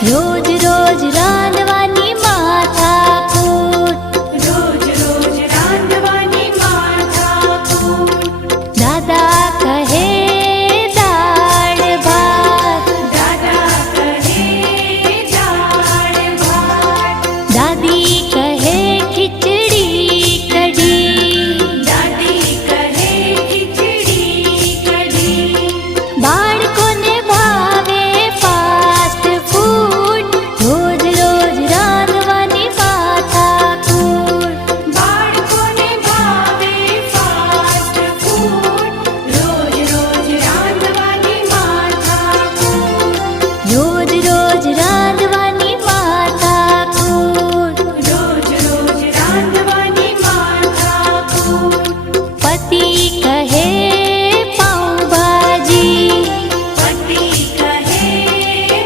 「ようじろうじら」